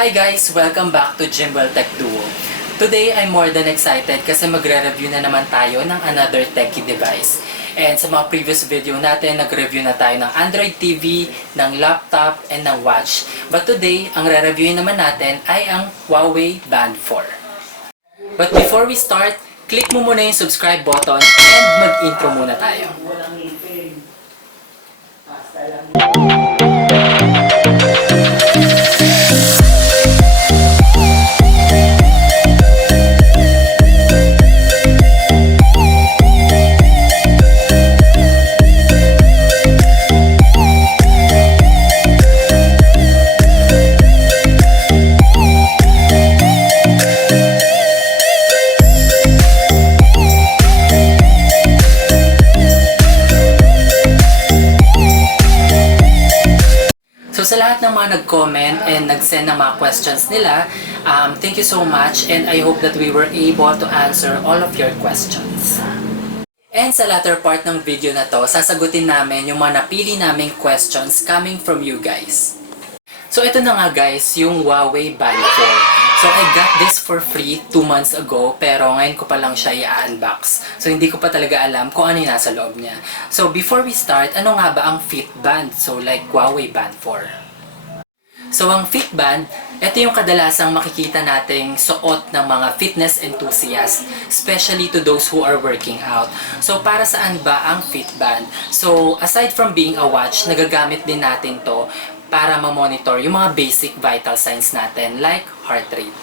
Hi guys! Welcome back to Jimbal Tech Duo. Today, I'm more than excited kasi magre-review na naman tayo ng another techie device. And sa mga previous video natin, nag-review na tayo ng Android TV, ng laptop, and ng watch. But today, ang re-reviewin naman natin ay ang Huawei Band 4. But before we start, click mo muna yung subscribe button and mag-intro muna tayo. So sa lahat ng mga nag-comment and nag-send ng mga questions nila, thank you so much and I hope that we were able to answer all of your questions. And sa latter part ng video na to, sasagutin namin yung mga napili naming questions coming from you guys. So ito na nga guys, yung Huawei Band 4. So I got this for free 2 months ago pero ngayon ko pa lang siya i-unbox. So hindi ko pa talaga alam kung ano yung nasa loob niya. So before we start, ano nga ba ang Fit Band? So like Huawei Band 4. So ang Fit Band, ito yung kadalasang makikita nating suot ng mga fitness enthusiasts, especially to those who are working out. So para saan ba ang Fit Band? So aside from being a watch, nagagamit din natin to para ma-monitor yung mga basic vital signs natin like heart rate.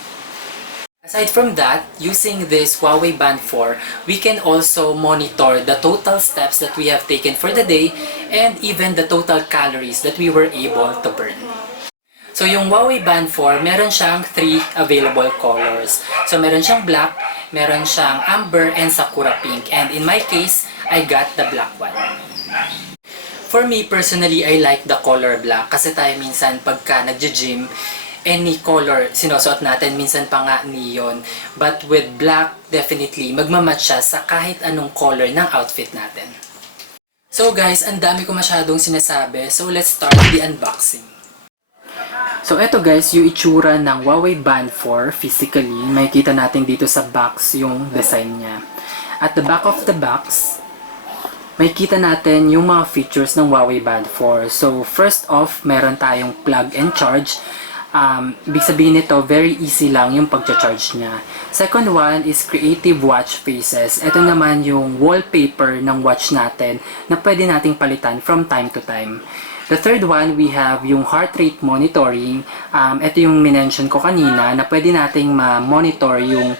Aside from that, using this Huawei Band 4, we can also monitor the total steps that we have taken for the day and even the total calories that we were able to burn. So yung Huawei Band 4, meron siyang 3 available colors. So meron siyang black, meron siyang amber, and sakura pink. And in my case, I got the black one. For me, personally, I like the color black kasi tayo minsan pagka nagja-gym, any color sinusuot natin, minsan pa nga neon. But with black, definitely, magmamatch siya sa kahit anong color ng outfit natin. So guys, ang dami ko masyadong sinasabi, so let's start the unboxing. So eto guys, yung itsura ng Huawei Band 4 physically, makikita natin dito sa box yung design niya. At the back of the box, makikita natin yung mga features ng Huawei Band 4. So, first off, meron tayong plug and charge. Ibig sabihin nito, very easy lang yung pag-charge niya. Second one is creative watch faces. Ito naman yung wallpaper ng watch natin na pwede nating palitan from time to time. The third one, we have yung heart rate monitoring. Ito yung minention ko kanina na pwede nating ma-monitor yung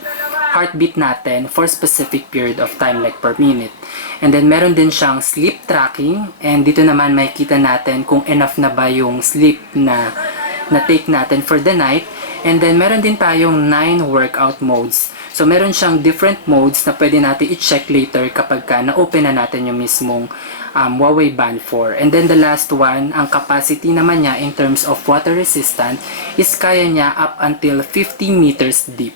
heartbeat natin for specific period of time like per minute. And then meron din siyang sleep tracking and dito naman makikita natin kung enough na ba yung sleep na take natin for the night. And then meron din tayong 9 workout modes. So meron siyang different modes na pwede natin i-check later kapag na-open na natin yung mismong Huawei Band 4. And then the last one, ang capacity naman niya in terms of water resistant is kaya niya up until 50 meters deep.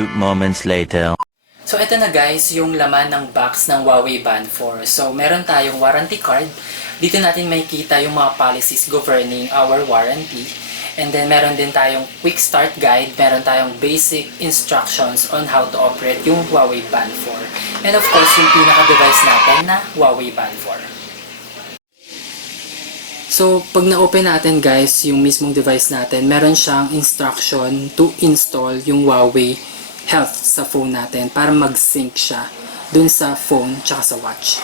few moments later. So ito na guys, yung laman ng box ng Huawei Band 4. So meron tayong warranty card. Dito natin makikita yung mga policies governing our warranty. And then meron din tayong quick start guide. Meron tayong basic instructions on how to operate yung Huawei Band 4. And of course, yung pinaka-device natin na Huawei Band 4. So, pag na-open natin guys, yung mismong device natin, meron siyang instruction to install yung Huawei Health sa phone natin para mag-sync siya dun sa phone tsaka sa watch.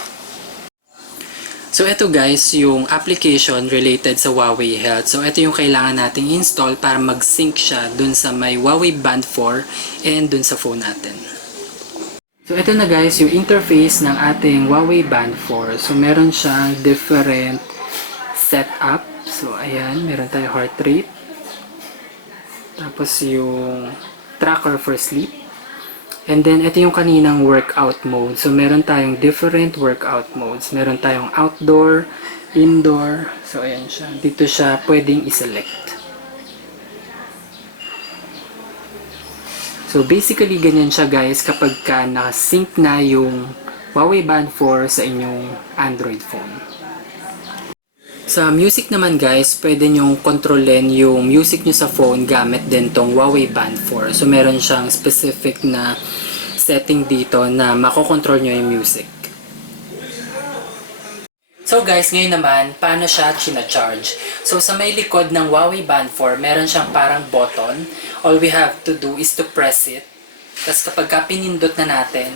So, ito guys, yung application related sa Huawei Health. So, ito yung kailangan nating install para mag-sync siya dun sa may Huawei Band 4 and dun sa phone natin. So, ito na guys, yung interface ng ating Huawei Band 4. So, meron siyang different setup. So, ayan, meron tayong heart rate. Tapos yung tracker for sleep. And then, ito yung kaninang workout mode. So, meron tayong different workout modes. Meron tayong outdoor, indoor. So, ayan siya. Dito siya pwedeng iselect. So, basically, ganyan siya guys kapag ka nakasync na yung Huawei Band 4 sa inyong Android phone. Sa music naman guys, pwede nyong kontrolin yung music nyo sa phone gamit din tong Huawei Band 4. So meron siyang specific na setting dito na makokontrol nyo yung music. So guys, ngayon naman, paano siya china-charge? So sa may likod ng Huawei Band 4, meron siyang parang button. All we have to do is to press it. Tapos kapag pinindot na natin,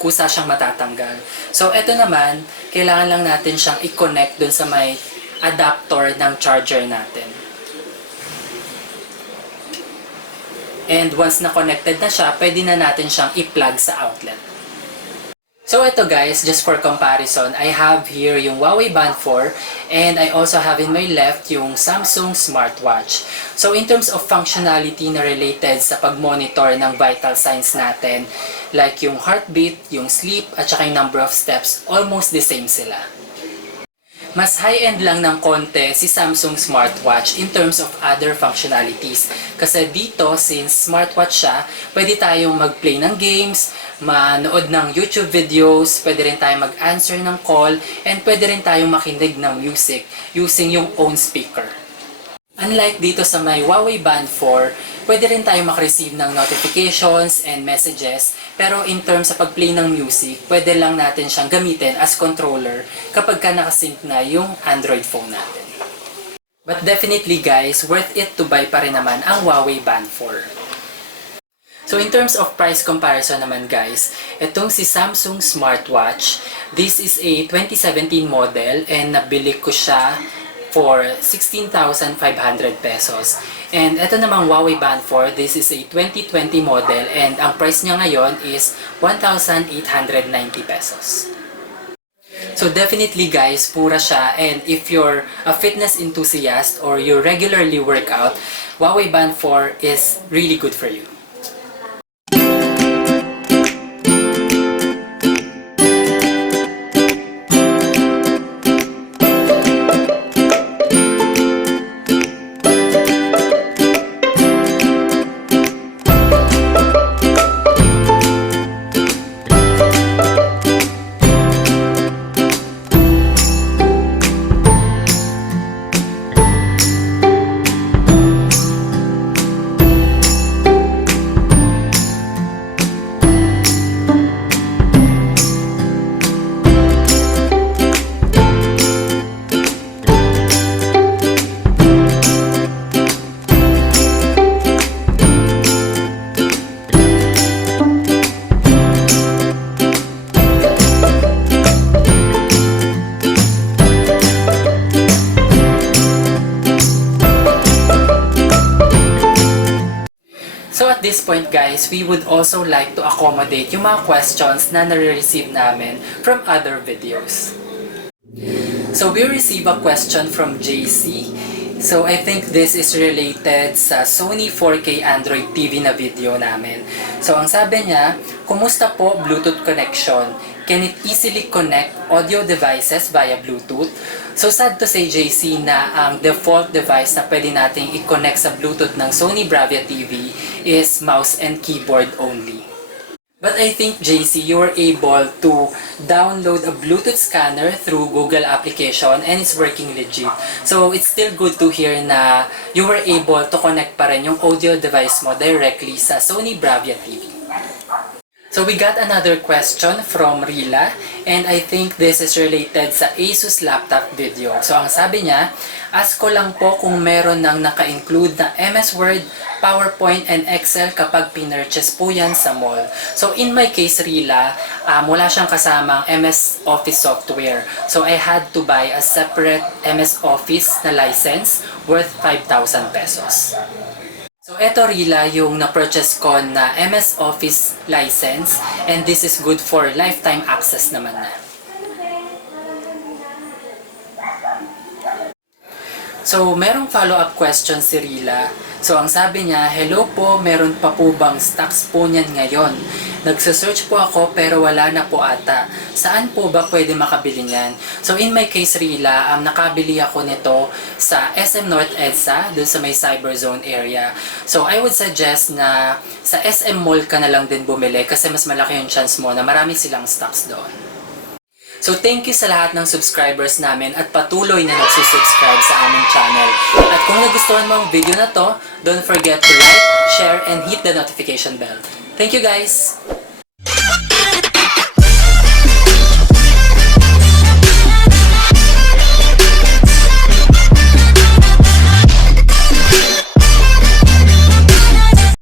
kusa siyang matatanggal. So eto naman, kailangan lang natin siyang i-connect dun sa may adapter ng charger natin. And once na connected na siya, pwede na natin siyang i-plug sa outlet. So ito guys, just for comparison, I have here yung Huawei Band 4 and I also have in my left yung Samsung smartwatch. So in terms of functionality na related sa pag-monitor ng vital signs natin, like yung heartbeat, yung sleep, at saka yung number of steps, almost the same sila. Mas high-end lang ng konti si Samsung smartwatch in terms of other functionalities. Kasi dito, since smartwatch siya, pwede tayong mag-play ng games, manood ng YouTube videos, pwede rin tayong mag-answer ng call, and pwede rin tayong makinig ng music using yung own speaker. Unlike dito sa may Huawei Band 4, pwede rin tayo makareceive ng notifications and messages, pero in terms sa pag-play ng music, pwede lang natin siyang gamitin as controller kapag ka nakasync na yung Android phone natin. But definitely guys, worth it to buy pa rin naman ang Huawei Band 4. So in terms of price comparison naman guys, itong si Samsung smartwatch, this is a 2017 model and nabili ko siya for 16,500 pesos. And ito namang Huawei Band 4, this is a 2020 model and ang price niya ngayon is 1,890 pesos. So definitely guys, pura siya, and if you're a fitness enthusiast or you regularly work out, Huawei Band 4 is really good for you. So at this point guys, we would also like to accommodate yung mga questions na nare-receive namin from other videos. So we receive a question from JC. So I think this is related sa Sony 4K Android TV na video namin. So ang sabi niya, kumusta po Bluetooth connection? can it easily connect audio devices via Bluetooth? So sad to say, JC, na ang default device na pwede nating i-connect sa Bluetooth ng Sony Bravia TV is mouse and keyboard only. But I think, JC, you were able to download a Bluetooth scanner through Google application and it's working legit. So it's still good to hear na you were able to connect pa rin yung audio device mo directly sa Sony Bravia TV. So we got another question from Rila, and I think this is related sa Asus laptop video. So ang sabi niya, ask ko lang po kung meron nang naka-include na MS Word, PowerPoint, and Excel kapag pinurchase po yan sa mall. So in my case, Rila, wala siyang kasamang MS Office software. So I had to buy a separate MS Office na license worth 5,000 pesos. So eto, Rila, yung na-purchase ko na MS Office license, and this is good for lifetime access naman na. So merong follow-up question si Rila. So ang sabi niya, hello po, meron pa po bang stocks po niyan ngayon? Nagsasearch po ako pero wala na po ata. Saan po ba pwede makabili niyan? So in my case, Rila, nakabili ako nito sa SM North EDSA, dun sa may Cyber Zone area. So I would suggest na sa SM Mall ka na lang din bumili kasi mas malaki yung chance mo na marami silang stocks doon. So thank you sa lahat ng subscribers namin at patuloy na nagsusubscribe sa aming channel. At kung nagustuhan mo ang video na to, don't forget to like, share, and hit the notification bell. Thank you guys!